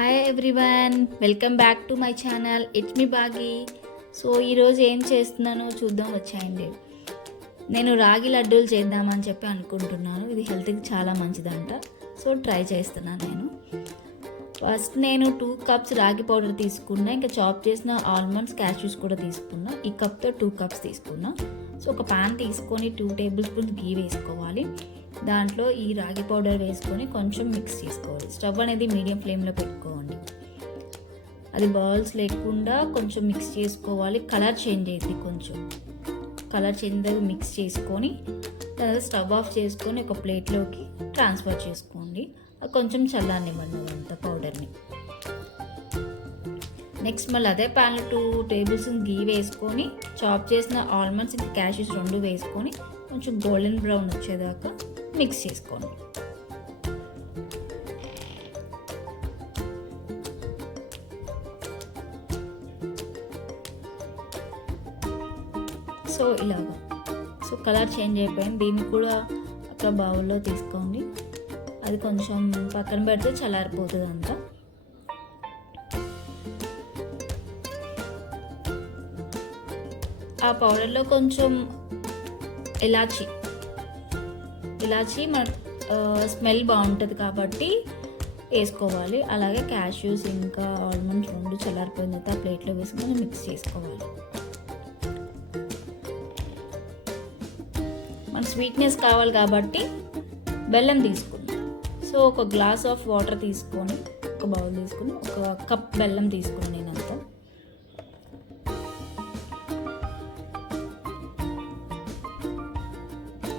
Hi everyone, welcome back to my channel. It's me Bagi. So ఈరోజు ఏం చేస్తున్నానో చూద్దాం వచ్చాయండి. నేను రాగి లడ్డూలు చేద్దామని చెప్పి అనుకుంటున్నాను. ఇది హెల్త్కి చాలా మంచిదంట. సో ట్రై చేస్తున్నాను నేను. ఫస్ట్ నేను 2 కప్స్ రాగి పౌడర్ తీసుకున్నా. ఇంకా చాప్ చేసిన ఆల్మండ్స్, క్యాష్యూస్ కూడా తీసుకున్నా. ఈ కప్తో 2 కప్స్ తీసుకున్నా. సో ఒక ప్యాన్ తీసుకొని 2 టేబుల్ స్పూన్స్ గీ వేసుకోవాలి. దాంట్లో ఈ రాగి పౌడర్ వేసుకొని కొంచెం మిక్స్ చేసుకోవాలి. స్టవ్ అనేది మీడియం ఫ్లేమ్లో పెట్టుకోండి. అది బాల్స్ లేకుండా కొంచెం మిక్స్ చేసుకోవాలి. కలర్ చేంజ్ అయ్యింది, కొంచెం కలర్ చేంజ్ అయ్యి మిక్స్ చేసుకొని తర్వాత స్టవ్ ఆఫ్ చేసుకొని ఒక ప్లేట్లోకి ట్రాన్స్ఫర్ చేసుకోండి. అది కొంచెం చల్లారనివ్వండి అదంతా పౌడర్ని. నెక్స్ట్ మళ్ళీ అదే ప్యాన్లో 2 టేబుల్ స్పూన్ గీ వేసుకొని చాప్ చేసిన ఆల్మండ్స్ ఇంకా క్యాష్యూస్ 2 వేసుకొని కొంచెం గోల్డెన్ బ్రౌన్ వచ్చేదాకా మిక్స్ చేసుకోండి. సో ఇలాగా కలర్ చేంజ్ అయిపోయింది. దీన్ని కూడా ఒక బౌల్లో తీసుకోండి. అది కొంచెం పక్కన పెడితే చల్లారిపోతుంది అంతా. ఆ పౌడర్లో కొంచెం ఇలాచీ మన స్మెల్ బాగుంటుంది కాబట్టి వేసుకోవాలి. అలాగే క్యాష్యూస్ ఇంకా ఆల్మండ్స్ 2 చల్లారిపోయిన తర్వాత ప్లేట్లో వేసుకొని మిక్స్ చేసుకోవాలి. మన స్వీట్నెస్ కావాలి కాబట్టి బెల్లం తీసుకున్నాం. సో ఒక గ్లాస్ ఆఫ్ వాటర్ తీసుకొని ఒక బౌల్ తీసుకుని ఒక కప్ బెల్లం తీసుకున్నాను నేనంతా.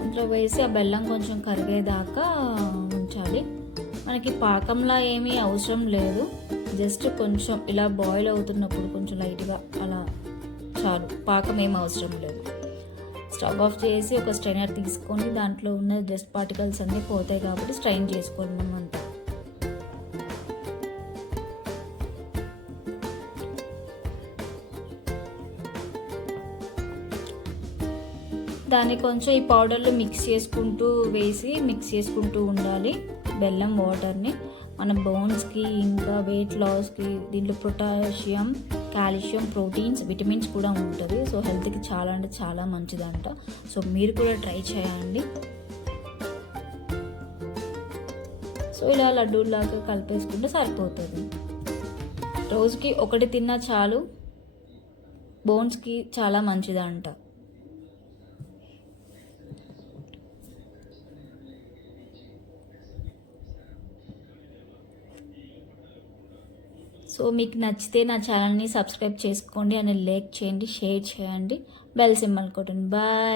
అందులో వేసి ఆ బెల్లం కొంచెం కరిగేదాకా ఉంచాలి. మనకి పాకంలా ఏమీ అవసరం లేదు. జస్ట్ కొంచెం ఇలా బాయిల్ అవుతున్నప్పుడు కొంచెం లైట్గా అలా చాలు, పాకం ఏం అవసరం లేదు. స్టవ్ ఆఫ్ చేసి ఒక స్ట్రైనర్ తీసుకొని దాంట్లో ఉన్న డస్ట్ పార్టికల్స్ అన్నీ పోతాయి కాబట్టి స్ట్రైన్ చేసుకోండి మనం అంతా. దాన్ని కొంచెం ఈ పౌడర్లో మిక్స్ చేసుకుంటూ ఉండాలి. బెల్లం వాటర్ని మన బోన్స్కి ఇంకా వెయిట్ లాస్కి దీంట్లో పొటాషియం, కాల్షియం, ప్రోటీన్స్, విటమిన్స్ కూడా ఉంటుంది. సో హెల్త్కి చాలా అంటే చాలా మంచిదంట. సో మీరు కూడా ట్రై చేయండి. సో ఇలా లడ్డూలాగా కలిపేసుకుంటే సరిపోతుంది. రోజుకి 1 తిన్నా చాలు, బోన్స్కి చాలా మంచిదంట. సో మీకు నచ్చితే నా ఛానల్ని సబ్స్క్రైబ్ చేసుకోండి, అని లైక్ చేయండి, షేర్ చేయండి, బెల్ సింబల్ కొట్టండి. బాయ్.